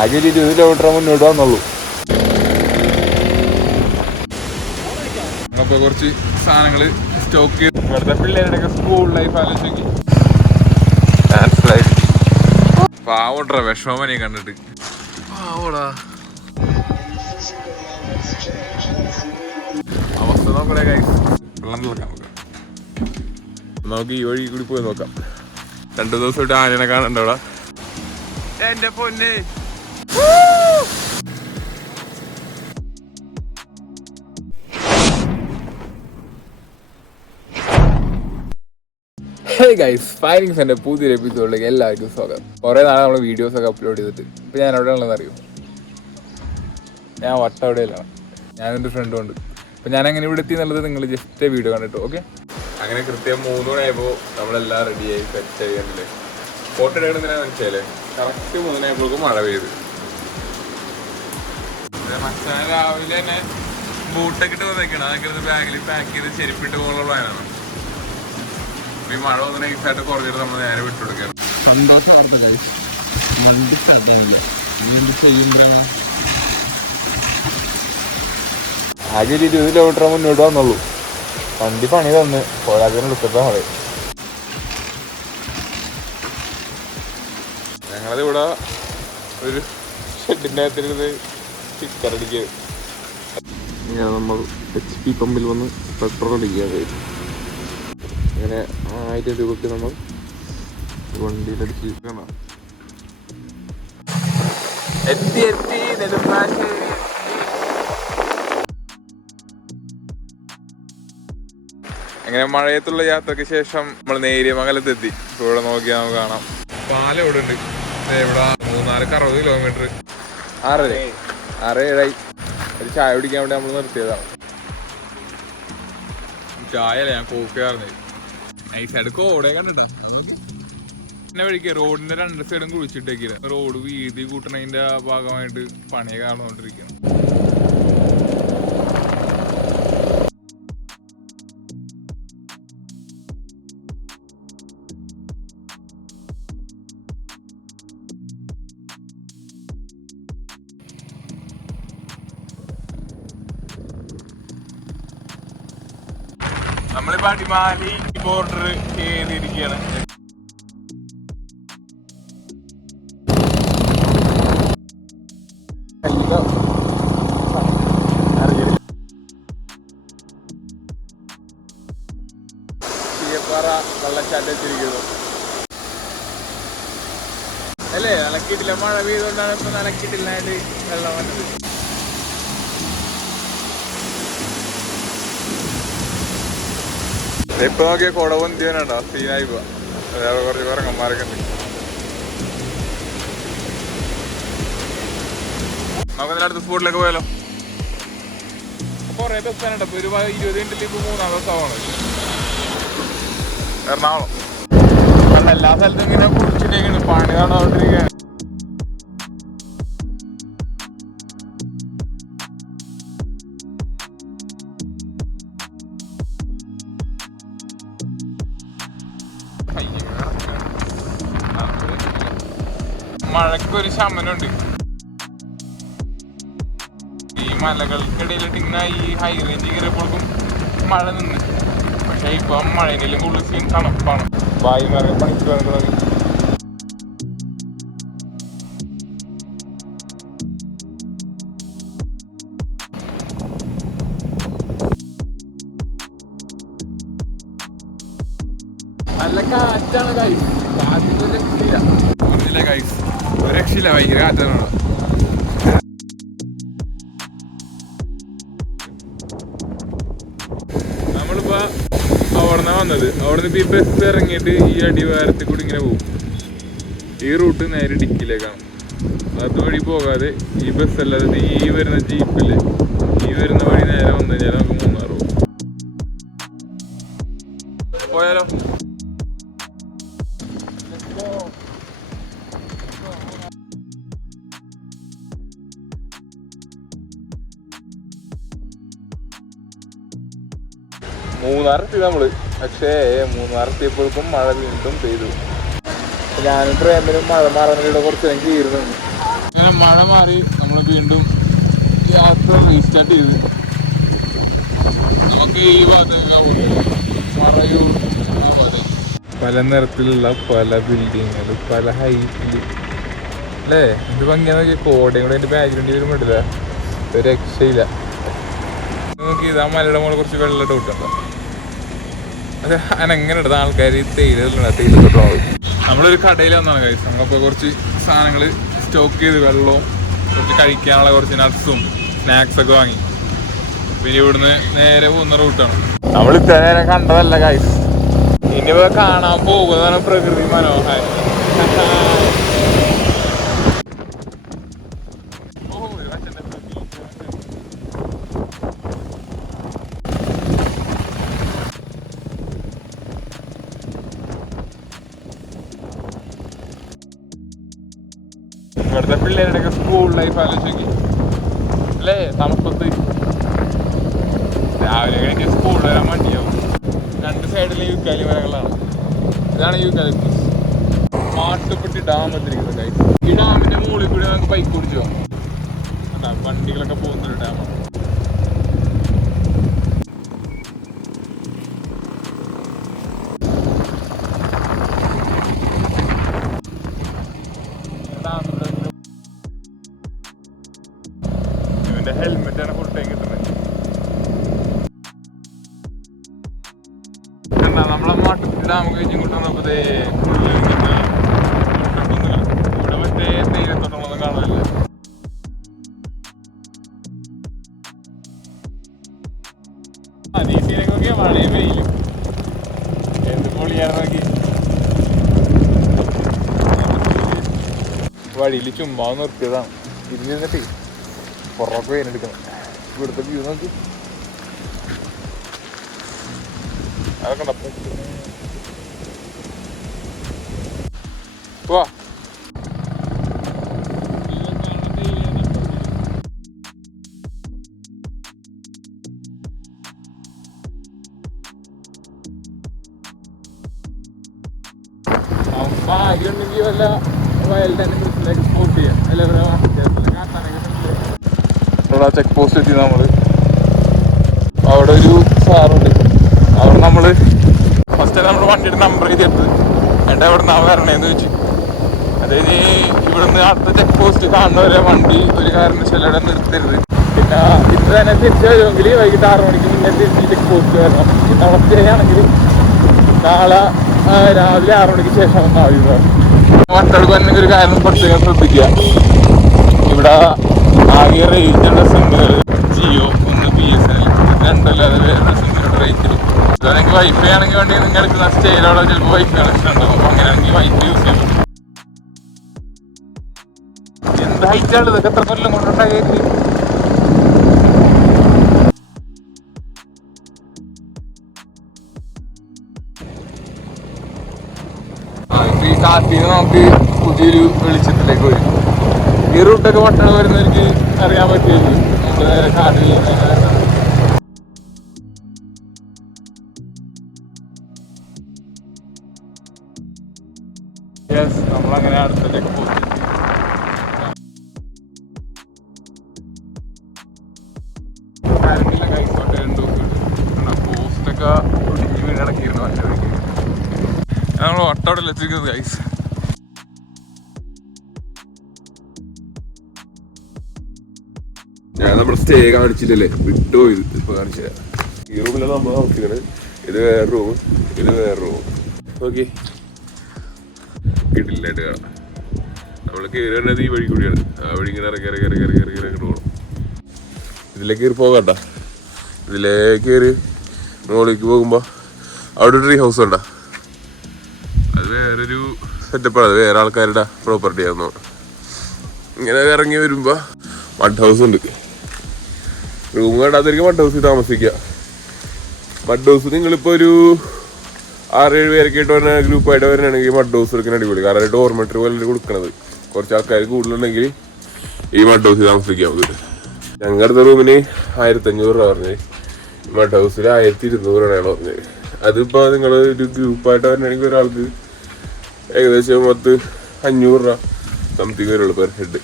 ആകെ 20 കിലോമീറ്റർ മുന്നോട്ട് വന്നുള്ളൂ. അപ്പൊ കുറച്ച് സാധനങ്ങള് സ്റ്റോക്ക് ചെയ്ത് ഇവിടുത്തെ പിള്ളേരുടെയൊക്കെ സ്കൂൾ ലൈഫ് ആലോചിച്ച് പാവോട്ര വിഷമനെ കണ്ടിട്ട് പാവോടാ അവസ്ഥ നോക്കണേ ഗൈസ്. വെള്ളം തിളക്കാം നമുക്ക് ഈ വഴി കൂടി പോയി നോക്കാം. 2 ദിവസമായിട്ട് ആനനെ കാണണ്ട അവിടെ. എന്റെ പൊന്നെ ഹേ ഗൈസ്, ഫയറിംഗ്സ് എൻ്റെ പുതിയൊരു എപ്പിസോഡിലേക്ക് എല്ലാവർക്കും സ്വാഗതം. കുറേ നാളെ നമ്മൾ വീഡിയോസൊക്കെ അപ്ലോഡ് ചെയ്തിട്ട് ഇപ്പം ഞാൻ എവിടെ ഉള്ളതെന്ന് അറിയും? ഞാൻ വട്ടവടയിലാണ്. ഞാനെൻ്റെ ഫ്രണ്ടും ഉണ്ട്. അപ്പം ഞാൻ അങ്ങനെ ഇവിടെ എത്തി എന്നുള്ളത് നിങ്ങൾ ജസ്റ്റ് വീഡിയോ കണ്ടിട്ടു. ഓക്കെ, അങ്ങനെ കൃത്യം 3 മണിയായപ്പോൾ നമ്മളെല്ലാം റെഡിയായി സെറ്റ് ചെയ്യാനില്ലേ. ഫോട്ടോ എടുക്കണമെന്നാണ് മനസ്സിലായില്ലേ. കറക്റ്റ് 3 മണിയായപ്പോഴേക്കും മഴ പെയ്ത്. മച്ചാൻ രാവിലെ തന്നെ ബൂട്ടൊക്കെ ഇട്ട് വന്നേക്കണം. അതൊക്കെ ബാഗിൽ പാക്ക് ചെയ്ത് ചെരുപ്പിട്ട് പോകാനുള്ള പ്ലാനാണ്. ഈ മഴ ഒന്ന് നൈസായിട്ട് കുറഞ്ഞിട്ട് നമ്മൾ നേരെ വിട്ടുകൊടുക്കുകയാണ്. സന്തോഷം ആകെ 20 കിലോമീറ്റർ മുന്നോട്ട് വന്നുള്ളൂ. വണ്ടി പണി തന്ന് പോരാതിന് എടുത്തിട്ടാ മതി. ഞങ്ങളിവിടെ ഒരു ഷെഡിൻ്റെ അകത്തിരുന്ന് സ്റ്റിക്കർ അടിക്കുക. നമ്മൾ HP പമ്പിൽ വന്ന് പെട്രോൾ അടിക്കുക. അങ്ങനെ 1000 രൂപയ്ക്ക് നമ്മൾ വണ്ടിയിലടിച്ച് എത്തി നെടുമ്പാശ്ശേരി. അങ്ങനെ മഴയത്തുള്ള യാത്രയ്ക്ക് ശേഷം നമ്മൾ നേര്യമംഗലത്തെത്തി. ഇപ്പോൾ ഇവിടെ നോക്കിയാൽ നമുക്ക് കാണാം പാലം ഇവിടെ ഉണ്ട്. ഇവിടെ 3-4 കിലോമീറ്റർ 6-7 ഒരു ചായ കുടിക്കാൻ വേണ്ടി നമ്മൾ നിർത്തിയതാണ്. ചായ അല്ല, ഞാൻ കോഫി ആർന്നത്. നൈസായിട്ട് കോടെ കണ്ടിട്ടാ നമുക്ക് പിന്നെ വഴിക്ക് റോഡിന്റെ 2 സൈഡും കുഴിച്ചിട്ടേക്കില്ല. റോഡ് വീതി കൂട്ടണതിന്റെ ഭാഗമായിട്ട് പണിയൊക്കെ കാണുന്നോണ്ടിരിക്കണം. നമ്മളിപ്പോ അടിമാലി ബോർഡർ ചെയ്തിരിക്കുകയാണ്. വെള്ളച്ചാട്ടം എത്തിയിരിക്കുന്നു അല്ലേ. നനക്കിട്ടില്ല, മഴ പെയ്തുകൊണ്ടാണ് ഇപ്പൊ നനക്കിട്ടില്ലാണ്ട് വെള്ളം വന്നത്. ഇപ്പൊ നോക്കിയ കുടവന്തിയനുണ്ടോ സീനായി പോവാ. അതായത് കുറച്ച് പറങ്ങന്മാരൊക്കെ ഉണ്ട്. നമുക്ക് അടുത്ത സ്പോട്ടിലേക്ക് പോയാലോ. കൊറേ ബസ്സാനുണ്ട്. ഇപ്പൊ ഒരു 20 മിനിറ്റിൽ ഇപ്പൊ 3-ാം ബസ്സാണ് എറണാകുളം. എല്ലാ സ്ഥലത്തും ഇങ്ങനെ കുടിച്ചിട്ടേക്കാണ് പണി കാണാണ്ടിരിക്കുകയാണ്. മഴക്കൊരു ശമനമുണ്ട്. ഈ മലകൾക്കിടയിലിട്ട് ഇങ്ങനെ ഈ ഹൈ റേഞ്ച് കയറിയപ്പോഴേക്കും മഴ നിന്ന്. പക്ഷെ ഇപ്പൊ മഴയിലും കൂടുതൽ സീൻ തണുപ്പാണ്. വായുമാർഗ പണിക്ക് വന്നത് നല്ല കാറ്റാണ്. കാറ്റിന് രക്ഷയില്ല. പറഞ്ഞില്ലേ ഗൈസ്, ഒരു രക്ഷയില്ല. ഭയങ്കര കാറ്റാണ്. നമ്മളിപ്പോ അവിടുന്ന് വന്നത്. അവിടുന്ന് ഇപ്പൊ ഈ ബസ് ഇറങ്ങിയിട്ട് ഈ അടിവാരത്തിൽ കൂടി ഇങ്ങനെ പോകും. ഈ റൂട്ട് നേരെ ഇടുക്കിയിലേക്കാണ്. അതുവഴി പോകാതെ ഈ ബസ് അല്ലാതെ ഈ വരുന്ന ജീപ്പില്ലേ, ഈ വരുന്ന വഴി നേരെ വന്നു കഴിഞ്ഞാൽ നമുക്ക് 3 പോകും. പോയാലോ? മൂന്നാറെത്തി നമ്മള്. പക്ഷേ മൂന്നാറെത്തിയപ്പോഴേക്കും മഴ വീണ്ടും പെയ്തു. ഞാനും പ്രേമനും മഴ മാറാനിടെ കുറച്ച് നേരം കീറുന്നു. അങ്ങനെ മഴ മാറി നമ്മൾ വീണ്ടും യാത്ര റീസ്റ്റാർട്ട് ചെയ്ത് നമുക്ക് ഈ മറയൂർ പല നിറത്തിലുള്ള പല ബിൽഡിങ്ങുകൾ പല ഹൈറ്റിൽ അല്ലേ. ഇത് ഭംഗിയാന്ന് കോടയും കൂടെ എൻ്റെ ബാക്ക്ഗ്രൗണ്ടിൽ വരുമ്പോട്ടില്ല ഒരു രക്ഷയില്ല. നോക്കി ഇതാ മലയുടെ മുകളിൽ കുറച്ച് വെള്ളം ഇട്ടുണ്ടോ. അത് അനങ്ങനെ എടുത്ത ആൾക്കാർ തേയിലത്തോട്ടോ. നമ്മളൊരു കടയിൽ വന്നാണ് കഴിച്ചത്. നമ്മളിപ്പോൾ കുറച്ച് സാധനങ്ങൾ സ്റ്റോക്ക് ചെയ്ത് വെള്ളവും കുറച്ച് കഴിക്കാനുള്ള കുറച്ച് നട്ട്സും സ്നാക്സൊക്കെ വാങ്ങി. പിന്നെ ഇവിടുന്ന് നേരെ പോകുന്ന റൂട്ടാണ്. നമ്മൾ ഇത്ര നേരം കണ്ടതല്ല ഗൈസ്. ഇനിയിപ്പോ കാണാൻ പോകുന്നതാണ് പ്രകൃതി മനോഹാരം. ഇവിടുത്തെ പിള്ളേരുടെയൊക്കെ സ്കൂൾ ലൈഫ് ആലോചിക്കി അല്ലേ. തണുപ്പത്ത് രാവിലെ കഴിഞ്ഞ് സ്കൂളിൽ വരാൻ മടിയാവും. രണ്ട് സൈഡിൽ യൂക്കാലി മരങ്ങളാണ്. ഇതാണ് യൂക്കാലിപ്റ്റസ്. മാട്ടുപ്പെട്ടി ഡാം എത്തിരിക്കുന്നത് കൈ. ഈ ഡാമിന്റെ മുകളിൽ കൂടി നമുക്ക് ബൈക്ക് ഓടിച്ചു പോകാം. വണ്ടികളൊക്കെ പോകുന്നൊരു ഡാമാണ്. ഇവന്റെ ഹെൽമെറ്റാണ് ഫുൾ ടൈം കിട്ടുന്നത്. നമ്മളെ മാട്ടുപ്പെട്ടി ഡാം കഴിഞ്ഞ് ഇങ്ങോട്ട് വന്നപ്പോ ഇവിടെ മറ്റേ തേയിലത്തോട്ടങ്ങളൊന്നും കാണാനില്ല. അതീശീനൊക്കെ മഴയും വെയിലും എന്ത് പൊളിയാണ് നോക്കി. വഴിയിൽ ചുമ്മാ നിർത്തിയതാണ്. തിരിഞ്ഞിരുന്നിട്ട് പുറമൊക്കെ വേനെടുക്കണം. ഇവിടുത്തെ വ്യൂ നോക്കി. അതൊക്കെ വാ. ഭാഗ്യമുണ്ടെങ്കിൽ വല്ല വയൽ തന്നെ എക്സ്പോർട്ട് ചെയ്യാം. അവിടെ ചെക്ക് പോസ്റ്റ് എത്തി നമ്മള്. അവിടെ ഒരു സാറുണ്ട്. അവിടെ നമ്മള് ഫസ്റ്റ് നമ്മുടെ വണ്ടിയുടെ നമ്പർ എഴുതിയത് എൻ്റെ എവിടെ നിന്നാ വരണേന്ന് ചോദിച്ചു. അതായത് ഇവിടുന്ന് അടുത്ത ചെക്ക് പോസ്റ്റ് കാണുന്നവരെ വണ്ടി ഒരു കാരണവശാലും ഇവിടെ നിർത്തരുത്. പിന്നെ ഇന്ന് തന്നെ തിരിച്ചു വരുമെങ്കിൽ വൈകിട്ട് 6 മണിക്ക് മുന്നേ തിരിച്ച് ചെക്ക് പോസ്റ്റ് വരണം. നാളെ സ്റ്റേ ആണെങ്കിൽ നാളെ രാവിലെ 6 മണിക്ക് ശേഷം വന്നാൽ മതി. വട്ടടുപ്പ് തന്നെ ഒരു കാര്യം പ്രത്യേകം ശ്രദ്ധിക്കുക. ഇവിടെ ആകെ റേഞ്ചുള്ള സിമ്മുകൾ ജിയോ, ഒന്ന് BSNL, രണ്ടല്ലാതെ വേറെ സിമ്മിനോട് റേഞ്ച് ഇടും. നിങ്ങൾക്ക് വൈഫൈ ആണെങ്കിൽ വേണ്ടി നിങ്ങൾക്ക് സ്റ്റേയിലവിടെ ചിലപ്പോൾ വൈഫൈ കണക്ഷൻ ഉണ്ടാവും. അപ്പോൾ അങ്ങനെയാണെങ്കിൽ വൈഫൈ യൂസ് ചെയ്യാൻ പറ്റും. എന്ത് ഹൈറ്റാണ് ഇതൊക്കെ എത്ര കൊല്ലം കൊണ്ടുണ്ടാക്കി. ഈ കാറ്റിൽ നമുക്ക് പുതിയൊരു വെളിച്ചത്തിലേക്ക് വരും. ഈ റൂട്ടൊക്കെ വട്ടങ്ങൾ വരുന്നവർക്ക് അറിയാൻ പറ്റുമല്ലോ. നമ്മൾ നേരെ കാട്ടിൽ നമ്മളങ്ങനെ അടുത്തേക്ക് പോകും. കരണ്ടില്ല കൈക്കോട്ടെ 2 പോസ്റ്റൊക്കെ ഒടിഞ്ഞ് വീണിടക്കിയിരുന്നു. നല്ല വഴിക്ക് നമ്മൾ വട്ടോടെ എത്തിക്കുന്നത് ഗൈസ്. ഞാൻ നമ്മുടെ സ്റ്റേ കാണിച്ചില്ലല്ലേ, വിട്ടുപോയത്. ഇപ്പൊ കാണിച്ചില്ല. ഈ റൂമിലാണ് നമ്മൾ നോക്കിയത്. ഇത് വേറെ റൂം, ഇത് വേറെ റൂം. ഓക്കെ, കിട്ടില്ലായിട്ട് കാണാം. നമ്മൾ കയറി വരുന്നത് ഈ വഴി കൂടിയാണ്. ആ വഴി ഇങ്ങനെ ഇറക്കി ഇറക്കി ഇറക്കി ഇറക്കി ഇറക്കി ഇറക്കി പോകണം. ഇതിലേക്ക് കയറി പോകണ്ട. ഇതിലേക്ക് കയറി മുകളിലേക്ക് പോകുമ്പോൾ അവിടെ ട്രീ ഹൗസ് ഉണ്ടോ. അത് വേറൊരു സെറ്റപ്പാണ്. അത് വേറെ ആൾക്കാരുടെ പ്രോപ്പർട്ടി ആയിരുന്നു. ഇങ്ങനെ ഇറങ്ങി വരുമ്പോൾ മഡ് ഹൗസ് ഉണ്ട്. റൂം കണ്ടാത്തിരിക്കും മഡ് ഹൗസിൽ താമസിക്കുക. മഡ് ഹൗസ് നിങ്ങളിപ്പോൾ ഒരു 6-7 പേരൊക്കെ ആയിട്ട് വരുന്ന ഗ്രൂപ്പായിട്ട് വരണയാണെങ്കിൽ മഡ് ഹൗസ് എടുക്കുന്ന അടിപൊളി. കാരണം ഡോർമെട്രി പോലെ കൊടുക്കണത്. കുറച്ച് ആൾക്കാർ കൂടുതലുണ്ടെങ്കിൽ ഈ മഡ് ഹൗസിൽ താമസിക്കാം. നമുക്ക് ഞങ്ങളുടെ റൂമിന് 1500 രൂപ പറഞ്ഞത്. മഡ് ഹൗസിൽ 1200 രൂപയാണ് പറഞ്ഞത്. അതിപ്പോൾ നിങ്ങൾ ഒരു ഗ്രൂപ്പായിട്ട് വരണമെങ്കിൽ ഒരാൾക്ക് ഏകദേശം 500 രൂപ സംതിങ് വരുള്ളൂ പെർ ഹെഡ്.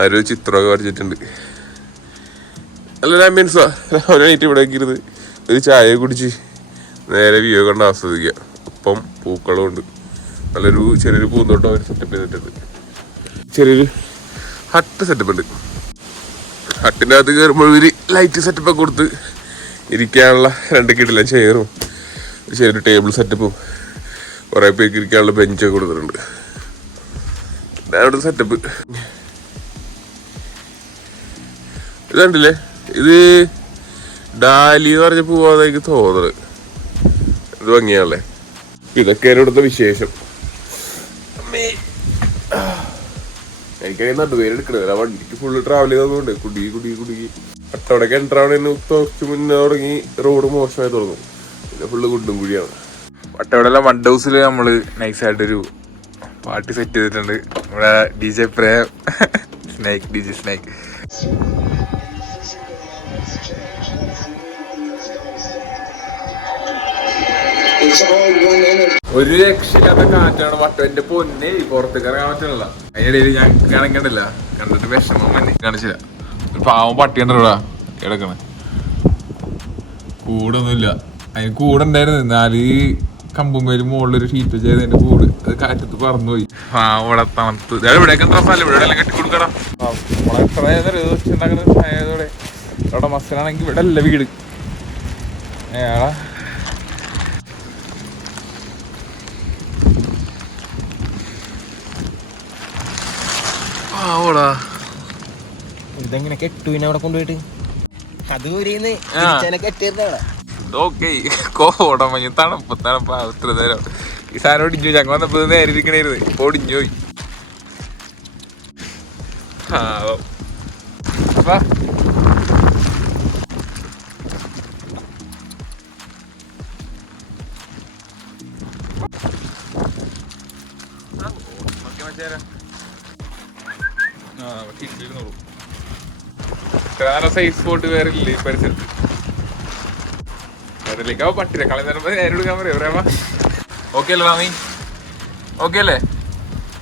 ആരോ ചിത്രമൊക്കെ വരച്ചിട്ടുണ്ട്. നല്ല ആംബിയൻസാ. രാവിലെ ഇവിടെ ഇരുന്ന് ഒരു ചായ കുടിച്ച് നേരെ വ്യൂ കണ്ട് ആസ്വദിക്കുക. ഒപ്പം പൂക്കളും ഉണ്ട്. നല്ലൊരു ചെറിയൊരു പൂന്തോട്ടം അവർ സെറ്റപ്പ് ചെയ്തിട്ടുണ്ട്. ചെറിയൊരു ഹട്ട് സെറ്റപ്പ് ഉണ്ട്. ഹട്ടിൻ്റെ അകത്ത് കയറുമ്പോൾ ഒരു ലൈറ്റ് സെറ്റപ്പൊക്കെ കൊടുത്ത് ഇരിക്കാനുള്ള 2 കിടിലൻ ചെയറും ചെറിയൊരു ടേബിൾ സെറ്റപ്പും കുറേ പേർക്ക് ഇരിക്കാനുള്ള ബെഞ്ചൊക്കെ കൊടുത്തിട്ടുണ്ട്. അവിടെ സെറ്റപ്പ് ഇത് കണ്ടില്ലേ? ഇത് ഡാലി എന്ന് പറഞ്ഞ പൂവാന്ന് എനിക്ക് തോന്നുന്നത്. ഇത് ഭംഗിയാണല്ലേ. ഇതൊക്കെയാണ് ഇവിടുത്തെ വിശേഷം. എനിക്കതിന് നടുവേര് എടുക്കണത്. വണ്ടിക്ക് ഫുള്ള് ട്രാവൽ ചെയ്തതുകൊണ്ട് കുടുങ്ങി അട്ടോടൊക്കെ എൻട്രാവണേന് കുറച്ച് മുന്നേ തുടങ്ങി റോഡ് മോശമായി തുടങ്ങും. പിന്നെ ഫുള്ള് കുണ്ടും കുഴിയാണ്. വട്ടവടെല്ലാം വണ്ട് ഹൗസിൽ നമ്മള് നൈസായിട്ടൊരു പാർട്ടി സെറ്റ് ചെയ്തിട്ടുണ്ട്. നമ്മുടെ DJ പ്രേം, DJ സ്നേക്ക്. ഒരു രക്ഷയില്ലാത്ത കാറ്റാണ് വട്ടവന്റെ പൊന്നെ. പുറത്തേക്ക് ഇറങ്ങാൻ പറ്റണില്ല. അതിനിടയിൽ ഞാൻ കണക്കണ്ടില്ല, കണ്ടിട്ട് വിഷമം തന്നെ കാണിച്ചില്ല. ഒരു പാവം പട്ടി ഉണ്ടോടാ കിടക്കണ. കൂടൊന്നുമില്ല. അതിന് കൂടുണ്ടായിരുന്നു. 4 കമ്പുമ്പേര് മുകളിലൊരു ഷീറ്റ് ചെയ്തതിന്റെ കൂട്. അത് കാറ്റത്ത് പറന്നുപോയി. ഇവിടെ തണുത്ത് ഇവിടെയൊക്കെ ഡ്രസ്സല്ല, ഇവിടെ എല്ലാം കെട്ടിക്കൊടുക്കണം. ഇവിടെ മസ്സനാണെങ്കിൽ ഇവിടെ അല്ല വീട്. അയാളാ ഇതെങ്ങനെ കെട്ടുവിനെ അവിടെ കൊണ്ടുപോയിട്ട് അത് കെട്ടിരുന്ന കോടമഞ്ഞ് തണുപ്പ് ഇത്ര നേരം ഈ സാധനം ഒടിഞ്ഞു. ഞങ്ങൾ വന്നപ്പോ നേരെ ഇരിക്കണായിരുന്നു. ഇപ്പൊ ഒടിഞ്ഞു പോയി. സൈസ് സ്പോട്ട് വേറെ ഇല്ല ഈ പരിസരത്ത്. അതിലേക്ക് പട്ടില്ല കളഞ്ഞ നേരെ എടുക്കാൻ പറയാ. ഓക്കെ അല്ലടാ നീ? ഓക്കെ അല്ലേ?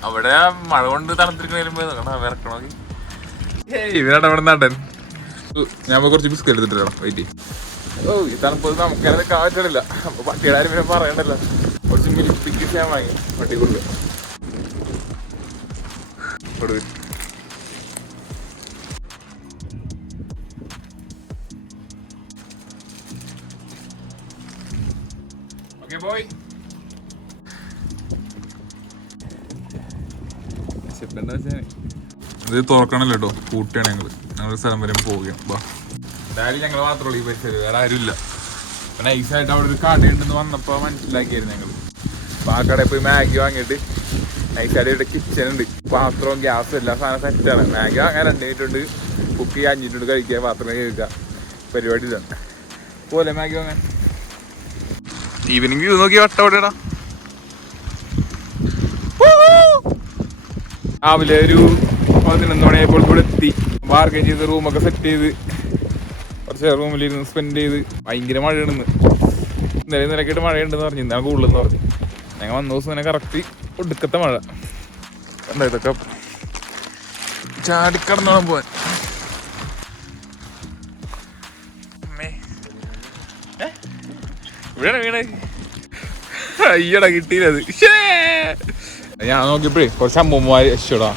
അവിടെ മഴ കൊണ്ട് തണുത്തിരിക്കണ വിറക്കണോ? ഇവനാണ് അവിടെ നടൻ. ഞാൻ കുറച്ച് ബിസ്ക്കറ്റ് എടുത്തിട്ടാണ്. വെയിറ്റ്. ഈ തണുപ്പ് നമുക്കത് നിൽക്കാൻ പറ്റില്ല. അപ്പൊ പട്ടിയുടെ ആരും പിന്നെ പറയണ്ടല്ലോ. കുറച്ച് മിൽക്ക് ഞാൻ വാങ്ങി പട്ടി കൊടുക്കുക. ഇത് തുറക്കണല്ലോ കേട്ടോ. കൂട്ടിയാണ് ഞങ്ങളൊരു സ്ഥലം വരെ പോവുകയാണ്. എന്തായാലും ഞങ്ങൾ മാത്രമേ ഉള്ളൂ ഈ പരിസരം, വേറെ ആരും ഇല്ല. അപ്പൊ നൈസായിട്ട് അവിടെ ഒരു കടയുണ്ടെന്ന് വന്നപ്പോ മനസ്സിലാക്കിയായിരുന്നു ഞങ്ങൾ. അപ്പൊ ആ കടയിൽ പോയി മാഗി വാങ്ങിയിട്ട് നൈസായിട്ട് ഇവിടെ കിച്ചൺ ഉണ്ട്. പാത്രവും ഗ്യാസും എല്ലാ സാധനം സെറ്റാണ്. മാഗി വാങ്ങാൻ 2 മിനിറ്റ് ഉണ്ട്. കുക്ക് ചെയ്യാൻ 5 മിനിറ്റ് കഴിക്കുക, പാത്രം കഴിക്കുക. പരിപാടി ഇതാണ് പോലെ മാഗി വാങ്ങാൻ. ഈവനിങ് വ്യൂ നോക്കി വട്ടവിടെടാ. രാവിലെ ഒരു 11 മണിയായപ്പോൾ ഇവിടെ എത്തി. ബാർഗൈൻ ചെയ്ത് റൂമൊക്കെ സെറ്റ് ചെയ്ത് കുറച്ച് റൂമിലിരുന്ന് സ്പെൻഡ് ചെയ്ത്. ഭയങ്കര മഴയാണെന്ന്. ഇന്നലെ നിരക്കിയിട്ട് മഴയുണ്ടെന്ന് പറഞ്ഞു. ഇന്നാണ് കൂടുതലെന്ന് പറഞ്ഞു. ഞങ്ങൾ വന്ന ദിവസം തന്നെ കറക്റ്റ് ഒടുക്കത്തെ മഴ. കണ്ടോ ഇതൊക്കെ ചാടിക്കടന്നോണം പോവാൻ. ഇവിടെയാണ് വീണേ. അയ്യടാ കിട്ടിയില്ലത്. ഞാൻ നോക്കിയപ്പോഴേ കുറച്ച് അമ്മൂമ്മമാര് ഇഷ്ടടാ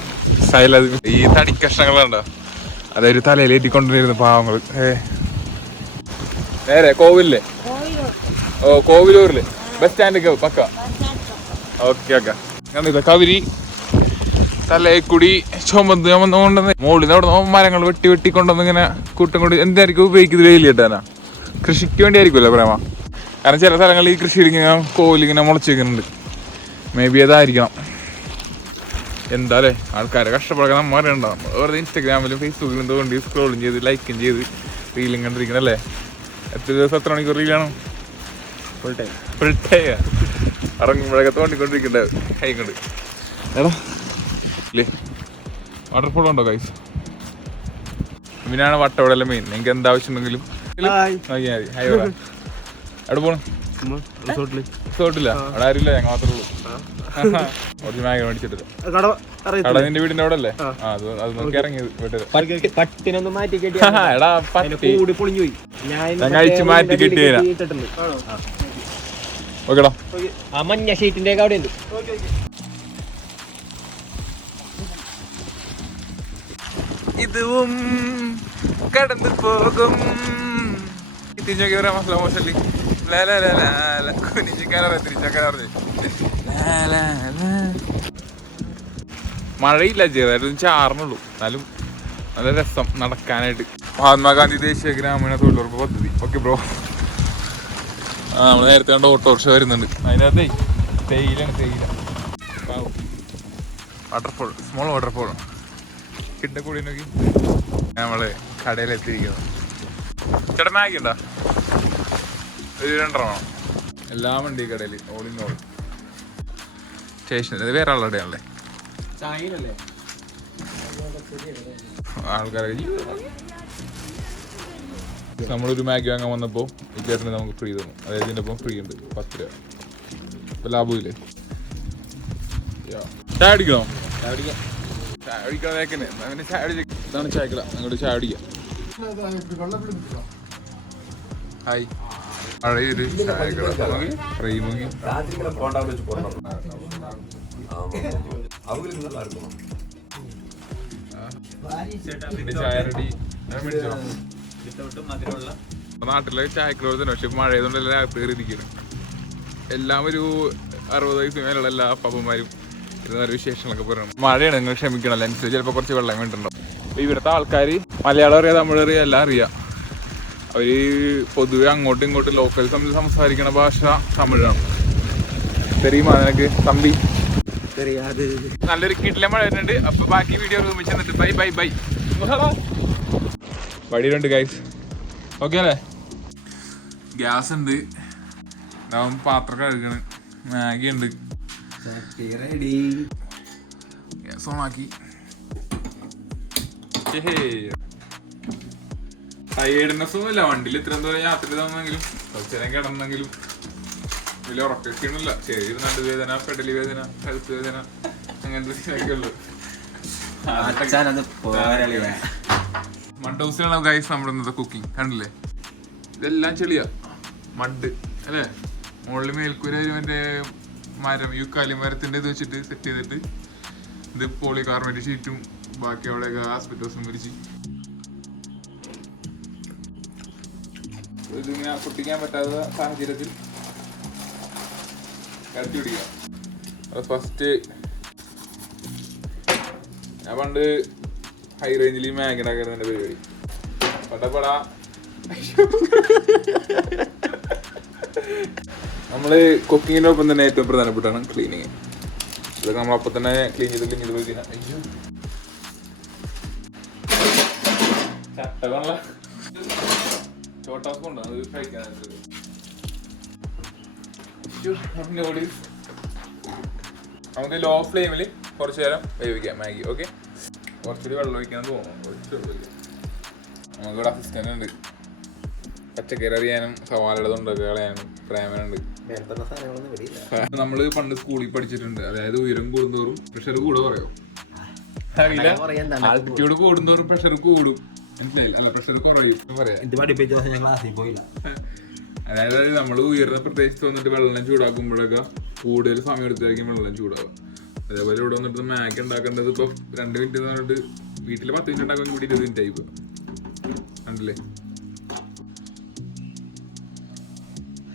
സ്റ്റൈലത്. ഈ തടി കഷ്ണങ്ങളുണ്ടോ അതൊരു തലയിലേറ്റിക്കൊണ്ടിരുന്നു പാവങ്ങൾ. നേരെ കോവിലേ? കോവിലൂരില് ബസ് സ്റ്റാൻഡ് പക്ക. Okay okay. ഇതൊക്കെ അവര് തലയെക്കൂടി ചുമന്ന് കൊണ്ടുവന്ന് മുകളിൽ അവിടെ മരങ്ങൾ വെട്ടി കൊണ്ടുവന്ന് ഇങ്ങനെ കൂട്ടം കൊണ്ട് എന്തായിരിക്കും ഉപയോഗിക്കുന്നത്? വെയിൽ കിട്ടാനാ? കൃഷിക്ക് വേണ്ടി ആയിരിക്കുമല്ലോ പ്രേമ. കാരണം ചില സ്ഥലങ്ങളിൽ ഈ കൃഷിയിൽ ഇങ്ങനെ കോവിലിങ്ങനെ മുളച്ച് വെക്കുന്നുണ്ട്. മേ ബി അതായിരിക്കണം. എന്താല്ലേ ആൾക്കാരെ കഷ്ടപ്പെടാൻ നമ്മൾ അറിയണ്ടാവും. വെറുതെ ഇൻസ്റ്റാഗ്രാമിലും ഫേസ്ബുക്കിലും തോണ്ടി സ്ക്രോളും ചെയ്ത് ലൈക്കും ചെയ്ത് റീലും കണ്ടിരിക്കണം അല്ലേ? എത്ര ദിവസം എത്ര മണിക്കൂർ റീലാണോ? ഫുൾ ടൈം ഇറങ്ങുമ്പോഴൊക്കെ തോണ്ടിക്കൊണ്ടിരിക്കണ്ടേ കൈ കൊണ്ട്. എടാ ഇല്ലേ വാട്ടർഫോൾ ഉണ്ടോ ഗൈസ്? ഇവനാണ് വട്ടവടല്ല മെയിൻ. നിങ്ങൾക്ക് എന്താവശ്യം ഉണ്ടെങ്കിലും അവിടെ പോണം. റിസോർട്ടില്ല അവിടെ ആരുമില്ല, ഞങ്ങൾ മാത്രമേ ഉള്ളൂ. കുറച്ച് മാഗി മേടിച്ചിട്ടില്ല. കട നിന്റെ വീടിന്റെ അവിടെ അല്ലേ? അത് നോക്കി ഇറങ്ങിയത് വീട്ടില്. പട്ടിനൊന്നും മാറ്റി കെട്ടി എടാ പട്ടി കൂടി പൊളിഞ്ഞു പോയി. ഞാൻ കഴിച്ച് മാറ്റി കിട്ടിയതിനാ. ഓക്കെടാ. ആ മഞ്ഞ ഷീറ്റിന്റെ ഒക്കെ അവിടെ ഉണ്ട്. ഇതും കടന്നു പോകും. തിരിഞ്ഞൊക്കെ പറയാം മസാല മോശല്ലി മഴയില്ല, ചെറുതായിട്ട് ചാറിനുള്ളൂ. എന്നാലും നല്ല രസം നടക്കാനായിട്ട്. മഹാത്മാഗാന്ധി ദേശീയ ഗ്രാമീണ തൊഴിലുറപ്പ് പദ്ധതി. Okay bro. നമ്മൾ നേരത്തെ കണ്ട ഓട്ടോറിക്ഷ വരുന്നുണ്ട്. അതിനകത്തേ തേയിലാണ്, തേയില. വാട്ടർഫോൾ, സ്മോൾ വാട്ടർഫോൾ കിട്ട കൂടി നോക്കി. നമ്മള് കടയിലെത്തിയിരിക്കുന്നു. ചേട്ടാ മാഗി ഉണ്ടോ? ഒരു 2 വേണം. എല്ലാം ഉണ്ട് ഈ കടയിൽ. All in all station. ഇത് വേറെ ആളുടെ ആണല്ലേ ആൾക്കാരൊക്കെ. നമ്മളൊരു മാഗി വാങ്ങാൻ വന്നപ്പോൾ ഈ ചേട്ടന് നമുക്ക് ഫ്രീ തന്നു. അതായത് ഇതിൻ്റെ ഒപ്പം ഫ്രീ ഉണ്ട് 10 രൂപ. ഇപ്പം ലാഭമില്ലേ? ചായ അടിക്കണോ? ചായ അടിക്കാതെ ചായ അടിച്ച ഇതാണ് ചായക്കട. അങ്ങോട്ട് ചായ അടിക്കാം. ഹായ്. പഴയൊരു ചായക്കട. ഫ്രൈ മുങ്ങി ചായ റെഡി. നാട്ടിലെ ചായക്കട തന്നെ. പക്ഷെ മഴ ആയതുകൊണ്ട് എല്ലാം അകത്ത് കയറിയിരിക്കുന്നു. എല്ലാം ഒരു 60 വയസ്സ് മേലുള്ള എല്ലാ പപ്പന്മാരും ഇരുന്ന വിശേഷങ്ങളൊക്കെ പറയണം. മഴയാണ്, നിങ്ങൾ ക്ഷമിക്കണം. ലെൻസിൽ ചിലപ്പോൾ കുറച്ച് വെള്ളം വേണ്ടിട്ടുണ്ടോ. അപ്പോൾ ഇവിടുത്തെ ആൾക്കാർ മലയാളം അറിയാം, തമിഴ് അറിയാം, എല്ലാം അറിയാം. അവർ പൊതുവെ അങ്ങോട്ടും ഇങ്ങോട്ടും ലോക്കൽ തമ്മിൽ സംസാരിക്കുന്ന ഭാഷ തമിഴാണ്. തെറിയുമാ നിനക്ക് തമ്പി? നല്ലൊരു കിട്ടിലെ മഴ വരുന്നുണ്ട്. അപ്പൊ ബാക്കി വീഡിയോ റൂമിൽ ചെന്നിട്ട് ബൈ ബൈ ബൈ. വഴിയിലുണ്ട് ഗൈസ്. ഓക്കെ അല്ലേ? ഗ്യാസ് ഉണ്ട്, പാത്രം കഴുകണ്, മാഗി ഉണ്ട്. ഗ്യാസ് ഓണാക്കി. ടയേർഡ്നെസ് ഒന്നുമില്ല. വണ്ടിയിൽ ഇത്രയും ദൂരം യാത്ര ചെയ്തെങ്കിലും കുറച്ചു നേരം കിടന്നെങ്കിലും വലിയ ഉറക്കൊക്കെയൊന്നുമില്ല. ചെറിയ നടുവേദന, പെടലി വേദന, കഴുത്ത് വേദന, അങ്ങനത്തെ ഒക്കെ ഉള്ളു. മഡ് ഹൗസിലാണ് ഗൈസ് നമ്മുടെ ഇന്നത്തെ കുക്കിംഗ്. കണ്ടില്ലേ? ഇതെല്ലാം ചെളിയാ, മഡ് അല്ലേ? മുകളിൽ മേൽക്കൂര മറ്റേ മരം, യുക്കാലി മരത്തിന്റെ ഇത് വെച്ചിട്ട് സെറ്റ് ചെയ്തിട്ട് ഇത് പോളികാർബണേറ്റ് ഷീറ്റും ബാക്കി അവിടെയൊക്കെ ആസ്പെറ്റോസും വിരിച്ച് ഇതിങ്ങനെ പൊട്ടിക്കാൻ പറ്റാത്ത സാഹചര്യത്തിൽ കരട്ടി പിടിക്കാം. അത് ഫസ്റ്റ് ഞാൻ പണ്ട് ഹൈ റേഞ്ചിൽ മാഗി ഉണ്ടാക്കുന്ന എൻ്റെ പരിപാടി. പടപടാ നമ്മൾ കുക്കിങ്ങിൻ്റെ ഒപ്പം തന്നെ ഏറ്റവും പ്രധാനപ്പെട്ടാണ് ക്ലീനിങ്. ഇതൊക്കെ നമ്മളപ്പം തന്നെ ക്ലീൻ ചെയ്ത് പോയി കഴിഞ്ഞാൽ അയ്യോ ചട്ടകള ചോട്ടാസ് കൊണ്ടാണ് അത് കഴിക്കാനായിട്ട്. നമുക്ക് ലോ ഫ്ലെയിമിൽ കുറച്ച് നേരം വേവിക്കാം മാഗി. ഓക്കെ, കുറച്ചുകൂടി വെള്ളം ഒഴിക്കാൻ തോന്നുന്നു. കുറച്ച് വെള്ളം ഒഴിക്കാം. നമുക്കിവിടെ അസിസ്റ്റൻ്റ് ഉണ്ട്, പച്ചക്കറി അറിയാനും സവാളയുടെ തൊണ്ടൊക്കെ കളയാനും പ്രേമനുണ്ട്. നമ്മള് പണ്ട് സ്കൂളിൽ പഠിച്ചിട്ടുണ്ട്. അതായത് ഉയരം കൂടുന്തോറും പ്രഷർ കൂടുക പറയോ? അറിയില്ല. ആൾട്ടിറ്റ്യൂഡ് കൂടുന്തോറും പ്രഷർ കൂടും. മനസ്സിലായില്ല? അല്ല, പ്രഷർ കുറയും പറയാം. അതായത് നമ്മൾ ഉയർന്ന പ്രദേശത്ത് വന്നിട്ട് വെള്ളം ചൂടാക്കുമ്പോഴൊക്കെ കൂടുതൽ സമയം എടുത്തായിരിക്കും വെള്ളം ചൂടാവുക. അതേപോലെ ഇവിടെ വന്നിട്ട് മാഗി ഉണ്ടാക്കേണ്ടത് ഇപ്പൊ 2 മിനിറ്റ് എന്ന് പറഞ്ഞിട്ട് വീട്ടിൽ 10 മിനിറ്റ് ഉണ്ടാക്കാൻ കൂടി 20 മിനിറ്റ് ആയിപ്പോ. കണ്ടില്ലേ?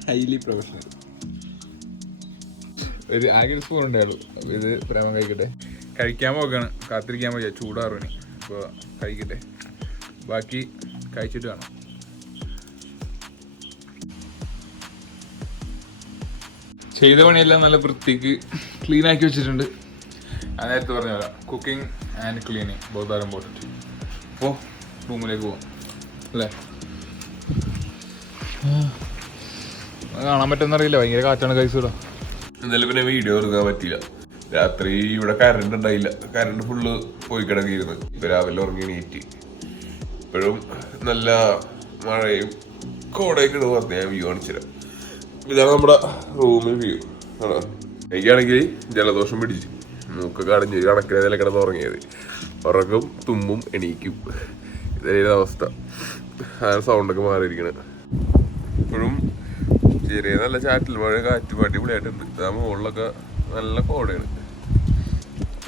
Highly professional. ഒരു ആകെ സ്പൂൺ ഉണ്ടായുള്ളൂ. ഇത് പ്രേമം കഴിക്കട്ടെ. കഴിക്കാൻ പോകാണ്, കാത്തിരിക്കാൻ പോയാ ചൂടാറുവണി. അപ്പോൾ കഴിക്കട്ടെ, ബാക്കി കഴിച്ചിട്ട് കാണാം. ചെയ്ത പണിയെല്ലാം നല്ല വൃത്തിക്ക് ക്ലീൻ ആക്കി വെച്ചിട്ടുണ്ട്. ഞാൻ നേരത്തെ പറഞ്ഞ പോലെ cooking and cleaning both are important. അപ്പോൾ റൂമിലേക്ക് പോവാം അല്ലേ? കാണാൻ പറ്റുമെന്നറിയില്ല, ഭയങ്കര കാറ്റാണ് കൈസ് ഇവിടെ. എന്തായാലും പിന്നെ വീഡിയോ എടുക്കാൻ പറ്റിയില്ല. രാത്രി ഇവിടെ കറണ്ട് ഉണ്ടായില്ല, കറണ്ട് ഫുള്ള് പോയി കിടക്കിയിരുന്നു. ഇപ്പൊ രാവിലെ ഉറങ്ങി എണീറ്റ്. ഇപ്പോഴും നല്ല മഴയും കോടയൊക്കെ ഇടുന്ന പറഞ്ഞ ഞാൻ വ്യൂ കാണിച്ചുതരാം. ഇതാണ് നമ്മുടെ റൂമിൽ വ്യൂ. എനിക്കാണെങ്കിൽ ജലദോഷം പിടിച്ചു, മൂക്കൊക്കെ അടഞ്ഞു, ഒരു കണക്കിനെ കിടന്ന് ഉറങ്ങിയത്. ഉറക്കം, തുമ്മും, എണീക്കും, ഇതായിരുന്നു അവസ്ഥ. ആ സൗണ്ടൊക്കെ മാറിയിരിക്കണത്. ഇപ്പോഴും ചെറിയ നല്ല ചാറ്റിൽ മഴ, കാറ്റ് അടിപൊളിയായിട്ടുണ്ട്. ആ മുകളിലൊക്കെ നല്ല കോടയാണ്.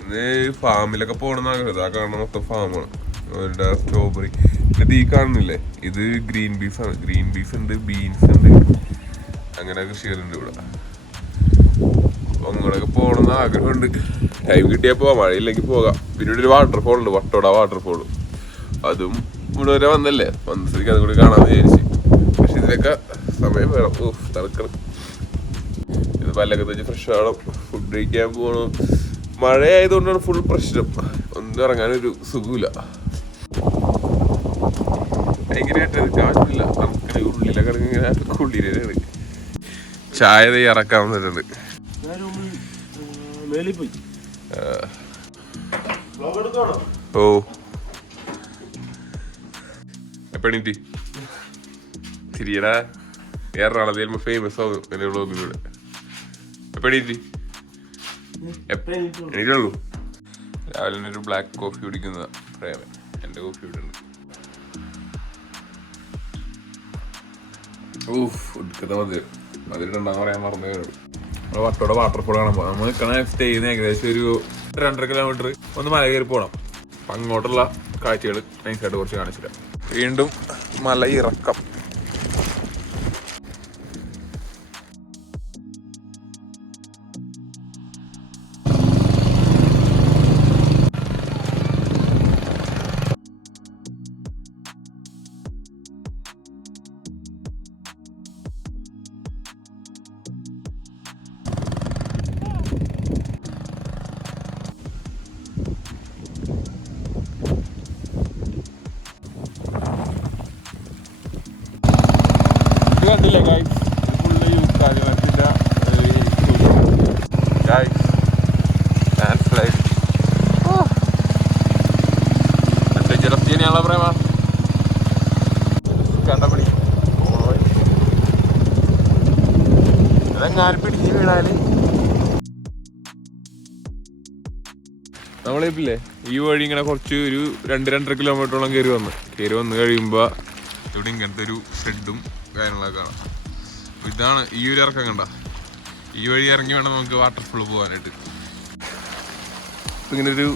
ഇന്ന് ഫാമിലൊക്കെ പോകണമെന്ന് ആഗ്രഹം. ആ കാണുന്ന മൊത്തം ഫാമാണ്. അവരുടെ സ്ട്രോബെറി, ഇത് ഈ കാണുന്നില്ലേ, ഇത് ഗ്രീൻ പീസാണ്. ഗ്രീൻ പീസ് ഉണ്ട്, ബീൻസ് ഉണ്ട്, അങ്ങനെ കൃഷികളുണ്ട് ഇവിടെ. അപ്പൊ അങ്ങോട്ടൊക്കെ പോകണമെന്ന് ആഗ്രഹമുണ്ട്. ടൈം കിട്ടിയാൽ പോവാം, മഴയില്ലെങ്കിൽ പോകാം. പിന്നെ ഇവിടെ ഒരു വാട്ടർഫോൾ ഉണ്ട്, വട്ടോട വാട്ടർഫോൾ. അതും ഇവിടെ വരെ വന്നല്ലേ, വന്ന സ്ഥിതിക്ക് അതും കൂടി കാണാമെന്ന് വിചാരിച്ചു. പക്ഷെ ഇതിനൊക്കെ സമയം വേണം. തണുക്കണം. ഇത് പല്ലൊക്കെ വെച്ച് ഫ്രഷ് ആവണം, ഫുഡ് കഴിക്കാൻ പോകണം. മഴ ആയതുകൊണ്ടാണ് ഫുൾ പ്രശ്നം. ഒന്നും ഇറങ്ങാനൊരു സുഖമില്ല. എങ്ങനെയായിട്ട് കാണില്ല, നമുക്ക് ഉള്ളിലൊക്കെ ഇങ്ങനെ കുളിരാണ്. ചായ ഇറക്കാൻ വന്നിട്ടുണ്ട്. ഓ എപ്പണീറ്റി തിരിയടാ. എറണാകുളത്ത് ചിലപ്പോൾ ഫേമസ് ആവും എൻ്റെ വ്ളോഗിലൂടെ. എപ്പണീറ്റി എണീറ്റുള്ളൂ. രാവിലെ തന്നെ ഒരു ബ്ലാക്ക് കോഫി കുടിക്കുന്നതാ പ്രേമൻ. എൻ്റെ കോഫി ഇവിടെ ഉണ്ട്. മധുരണ്ടാന്ന് പറയാൻ മറന്നു. നമ്മള് വട്ടോടെ വാട്ടർഫോൾ കാണാൻ പോകാം. നമ്മൾ നിൽക്കണ സ്റ്റേ ചെയ്യുന്ന ഏകദേശം ഒരു 2.5 കിലോമീറ്റർ ഒന്ന് മല കയറി പോകണം. അപ്പം അങ്ങോട്ടുള്ള കാഴ്ചകൾ നൈസായിട്ട് കുറച്ച് കാണിച്ചില്ല. വീണ്ടും മല ഇറക്കം. കണ്ടില്ലേ ഗൈസ്, ഫുള്ള് യൂസ് കാര്യമാക്കില്ല. ജലത്തിനെയാണല്ലോ പ്രേമ കണ്ടപടി. അതെങ്ങാനും പിടിച്ച് വീണാല് നമ്മളിപ്പില്ലേ ഈ വഴി ഇങ്ങനെ കുറച്ച് ഒരു 2-2.5 കിലോമീറ്ററോളം കയറി വന്ന് കഴിയുമ്പോൾ ഇവിടെ ഇങ്ങനത്തെ ഒരു ഷെഡും കാര്യങ്ങളൊക്കെ കാണാം. ഇതാണ് ഈ ഒരു ഇറക്കം. കണ്ട ഈ വഴി ഇറങ്ങി വേണം നമുക്ക് വാട്ടർഫോൾ പോകാനായിട്ട്. ഇങ്ങനെ ഒരു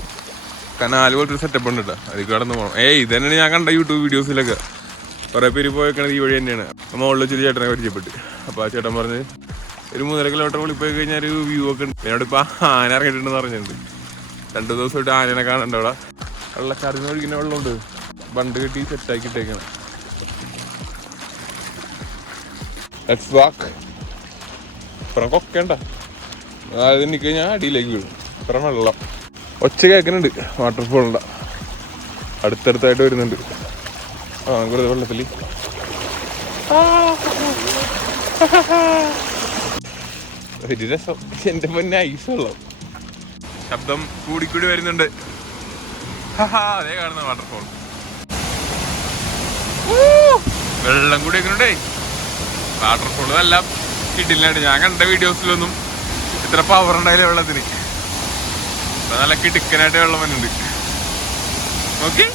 കനാല് പോലത്തെ ഒരു സെറ്റപ്പ് ഉണ്ട് കേട്ടോ, അതിൽ കടന്ന് പോകണം. ഇത് തന്നെയാണ് ഞാൻ കണ്ട യൂട്യൂബ് വീഡിയോസിലൊക്കെ. കുറേ പേര് പോയേക്കണത് ഈ വഴി തന്നെയാണ്. മുകളിൽ വെച്ചൊരു ചേട്ടനെ പരിചയപ്പെട്ട്. അപ്പോൾ ആ ചേട്ടൻ പറഞ്ഞ് ഒരു 3.5 കിലോമീറ്റർ മുകളിൽ പോയി കഴിഞ്ഞാൽ ഒരു വ്യൂ ഒക്കെ ഉണ്ട്. എന്നോട് ഇപ്പോൾ ആന ഇറങ്ങിയിട്ടുണ്ടെന്ന് പറഞ്ഞിട്ടുണ്ട്. 2 ദിവസമായിട്ട് ആനനെ കാണണ്ട അവിടെ. വെള്ളച്ചാറിന് ഒഴുകുന്ന വെള്ളമുണ്ട്, ബണ്ട് കെട്ടി സെറ്റാക്കി ഇട്ടേക്കാണ്. ലെറ്റ്സ് വാക്ക്. ഇപ്പുറം കൊക്കേണ്ട, അതായത് എനിക്ക് കഴിഞ്ഞാൽ അടിയിലേക്ക് വീഴും. ഇപ്പുറം വെള്ളം ഒച്ച കേൾക്കുന്നുണ്ട്. വാട്ടർഫോളിൻ്റെ അടുത്തടുത്തായിട്ട് വരുന്നുണ്ട്. കൂടുതൽ വെള്ളത്തിൽ ഒരു രസം. എൻ്റെ പൊന്നെ ഐസ് വെള്ളം. ശബ്ദം കൂടിക്കൂടി വരുന്നുണ്ട്. അതേ കാണുന്ന വാട്ടർഫോൾ. വെള്ളം കൂടി വെക്കുന്നുണ്ടേ. വാട്ടർഫോൾ എല്ലാം കിട്ടില്ലാണ്ട് ഞാൻ കണ്ട വീഡിയോസിലൊന്നും ഇത്ര പവർ ഉണ്ടായില്ല വെള്ളത്തിന്. നല്ല കിടുക്കനായിട്ട് വെള്ളം വന്നുണ്ട്. ഓക്കെ,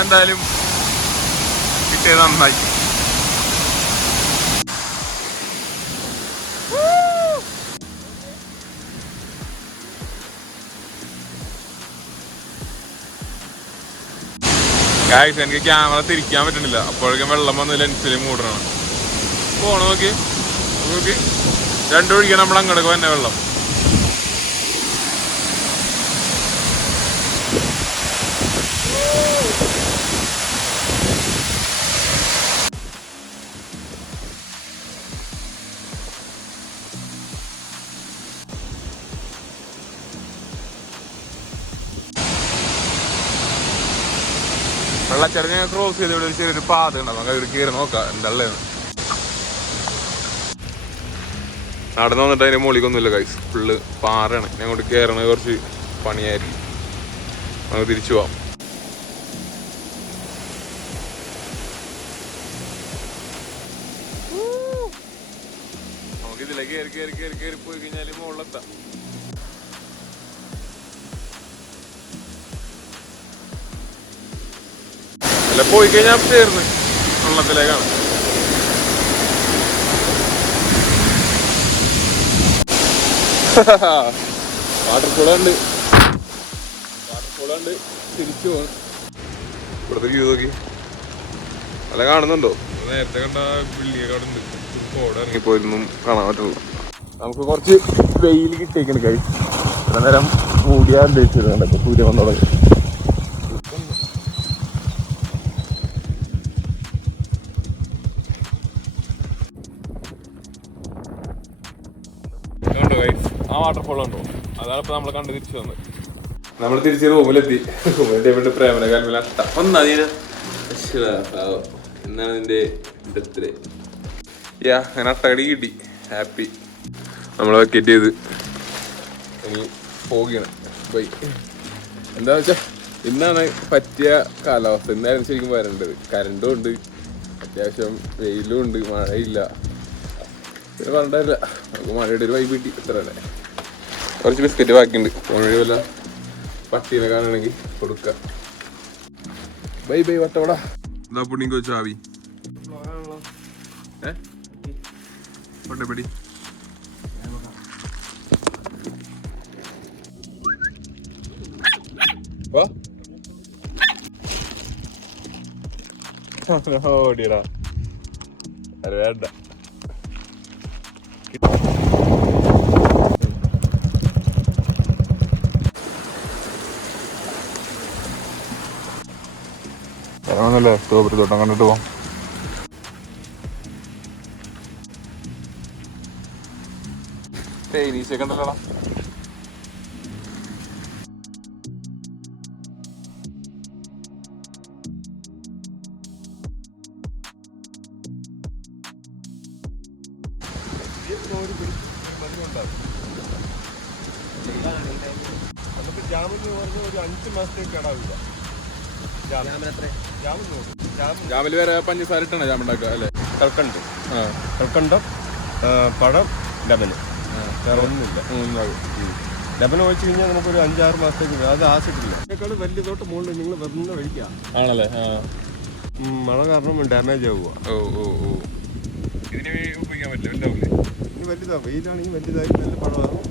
എന്തായാലും കിട്ടിയത് നന്നായി. ഗായ്സ്, എനിക്ക് ക്യാമറ തിരിക്കാൻ പറ്റണില്ല. അപ്പോഴേക്കും വെള്ളം വന്ന് ലെൻസിൽ മൂടണം. പോണോ നോക്കി നോക്കി 2 ഒഴിക്കണം. നമ്മൾ അങ്ങോട്ടേക്ക് തന്നെ വെള്ളം. വെള്ളച്ചാട്ടം ഞങ്ങൾ ക്രോസ് ചെയ്ത് ഇവിടെ ഒരു ചെറിയൊരു പാത ഉണ്ട്. നമുക്ക് ഇവിടെ കയറി നോക്കാം എന്താണെന്ന്. നടന്നു വന്നിട്ട് അതിൻ്റെ മുകളിലേക്കൊന്നുമില്ല ഗൈസ്, ഫുള്ള് പാറയാണ്. ഞങ്ങോട്ട് കയറണ കുറച്ച് പണിയായിരിക്കും. നമുക്ക് തിരിച്ചു പോവാം. കയറി പോയി കഴിഞ്ഞാല് മുകളിലെത്താം. അല്ല പോയി കഴിഞ്ഞാൽ ചേർന്ന് വെള്ളത്തിലേക്കാണ്. വാട്ടർഫോളുണ്ട്, തിരിച്ചു പോകും. ഇവിടുത്തെ വ്യൂ നോക്കി അല്ല കാണുന്നുണ്ടോ? നേരത്തെ കണ്ട ബിൽഡിംഗ് ഒക്കെ അവിടെ ഉണ്ട്. കോട ഇറങ്ങിപ്പോയൊന്നും കാണാൻ പറ്റുള്ളൂ. നമുക്ക് കുറച്ച് വെയിൽ കിട്ടിയേക്കണ് കൈ. ഇത്ര നേരം മൂടിയാ ഉദ്ദേശിച്ചിരുന്നുണ്ട്. ഇപ്പൊ സൂര്യൻ വന്നു തുടങ്ങി. ആ വാട്ടർഫോൾ ഉണ്ടോ? അതാണ് ഇപ്പൊ നമ്മളെ കണ്ട് തിരിച്ചു വന്നത്. നമ്മൾ തിരിച്ച് റൂമിലെത്തി. റൂമിലെത്തിയപ്പോട്ട് പ്രേമന കാൽമേൽ അട്ട ഒന്നതിന് എന്നാണ് നിന്റെ ബർത്ത്ഡേ. അങ്ങനെ അട്ടകടി കിട്ടി. ഹാപ്പി. നമ്മൾ വെക്കറ്റ് ചെയ്ത് ഇനി പോവുകയാണ്. ബൈ. എന്താ വെച്ചാ ഇന്നാണ് പറ്റിയ കാലാവസ്ഥ. ഇന്നായിരുന്നു ശരിക്കും വരേണ്ടത്. കരണ്ടും ഉണ്ട്, അത്യാവശ്യം വെയിലും ഉണ്ട്, മഴയില്ല. പിന്നെ പറഞ്ഞില്ല, നമുക്ക് മഴയുടെ ഒരു വൈബ് കിട്ടി. ഇത്ര തന്നെ. കുറച്ച് ബിസ്ക്കറ്റ് ബാക്കിയുണ്ട്. ഫോൺ വഴി വല്ല പട്ടീനെ കാണണമെങ്കിൽ കൊടുക്കുക. Bye bye Vattavada. എന്താ പുണ്ണിക്ക് വെച്ചോ ആവി? പടി ഓടിയടാ. അത് വേണ്ട. ല്ലേ സ്ട്രോബെറി തോട്ടം കണ്ടിട്ട് പോവാം. തേനീച്ചയൊക്കെ ഉണ്ടല്ലോടാ. നമുക്ക് ജാമിന് പറഞ്ഞ ഒരു 5 മാസത്തേക്ക് കേടാവില്ല. ജാമിൽ വേറെ പഞ്ചസാര ഇട്ടാണ് ജാം ഉണ്ടാക്കുക അല്ലേ? കൽക്കണ്ടം, പഴം, ലെമൺ, വേറെ ഒന്നുമില്ല. ലെമൺ ഒഴിച്ച് കഴിഞ്ഞാൽ നമുക്കൊരു 5-6 മാസത്തേക്ക് അത് ആസിഡില്ല. അതിനേക്കാൾ വലിയ തോട്ട് മുകളിൽ നിങ്ങൾ വെറുതെ കഴിക്കുക ആണല്ലേ? മഴ കാരണം ഡാമേജ് ആവുക. ഇതിന് ഉപയോഗിക്കാൻ പറ്റില്ല. ഇനി വലുതാ, വെയിലാണെങ്കിൽ വലുതായി നല്ല പഴമാകും.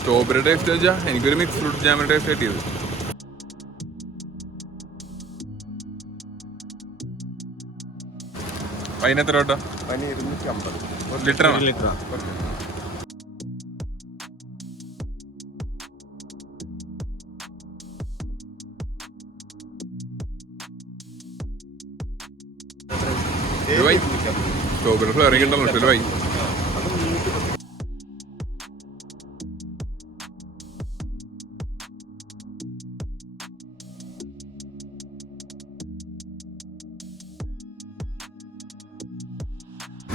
സ്ട്രോബെറി ടേസ്റ്റ് വെച്ചാൽ എനിക്കൊരു മിക്സ് ഫ്രൂട്ട് ജാമിൻ്റെ ടേസ്റ്റ് കിട്ടിയത്. അതിന് എത്ര കേട്ടോ? 250 ലിറ്ററാണ്. സ്ട്രോബെറി ഫ്ലേവറിംഗ് ഉണ്ടല്ലോ ചെലവായി.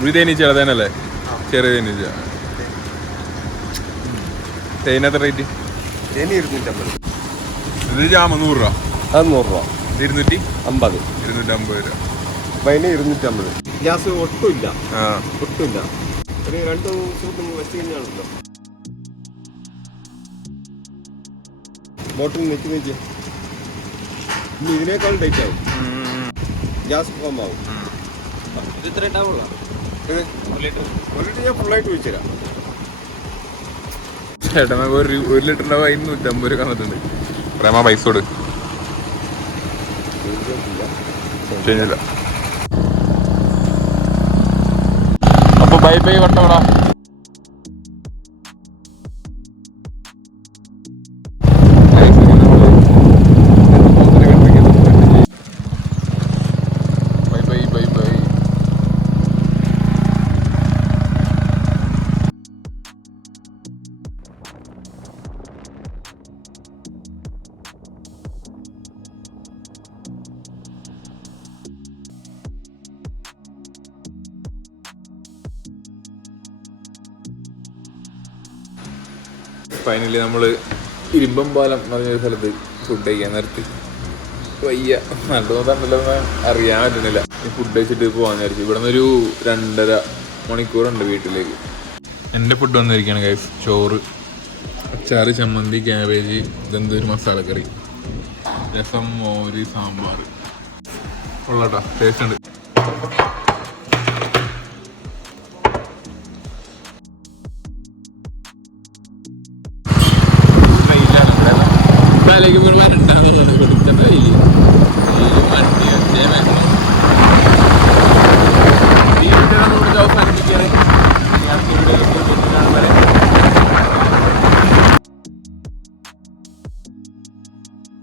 ഒരു തേനീച്ച തേനല്ലേ? ചെറിയ തേനീച്ച. തേന എത്ര റേറ്റ്? ഇത് ജാമ 100 രൂപ. അത് 100 രൂപ. 250 രൂപ. അതിന് 250. ഗ്യാസ് ഒട്ടുമില്ല. ഒരു 2 ദിവസം വെച്ച് കഴിഞ്ഞാണല്ലോ ബോട്ടിൽ നിൽക്കുന്ന ഇനി ഇതിനേക്കാൾ ഡേറ്റ് ആവും. ഗ്യാസ് ഫോം ആവും. ഇത് ഇത്ര ഉണ്ടാവുള്ളൂ. 1 ലിറ്റർ ഞാൻ ഫുള്ളായിട്ട് വെച്ചുതരാം. ചേട്ടാ 1 ലിറ്ററിൻ്റെ 150 രൂപ വന്നിട്ടുണ്ട്. പ്രേമ പൈസ കൊടു. ശരിയല്ല. അപ്പൊ ബൈ ബൈ വട്ടവട. ഫൈനലി നമ്മൾ ഇരുമ്പം പാലം എന്ന് പറഞ്ഞൊരു സ്ഥലത്ത് ഫുഡ് കഴിക്കാൻ നിർത്തി. വയ്യ, നല്ലതല്ലോ എന്ന് അറിയാൻ പറ്റുന്നില്ല. ഈ ഫുഡ് കഴിച്ചിട്ട് പോകാന്ന് വിചാരിച്ചു. ഇവിടെ നിന്നൊരു 2.5 മണിക്കൂറുണ്ട് വീട്ടിലേക്ക്. എൻ്റെ ഫുഡ് വന്നിരിക്കുകയാണ് ഗൈസ്. ചോറ്, അച്ചാറ്, ചമ്മന്തി, ക്യാബേജ്, ഇതെന്തൊരു മസാലക്കറി, രസം, മോര്, സാമ്പാർ. ഉള്ളട്ടോ, ടേസ്റ്റ് ഉണ്ട്.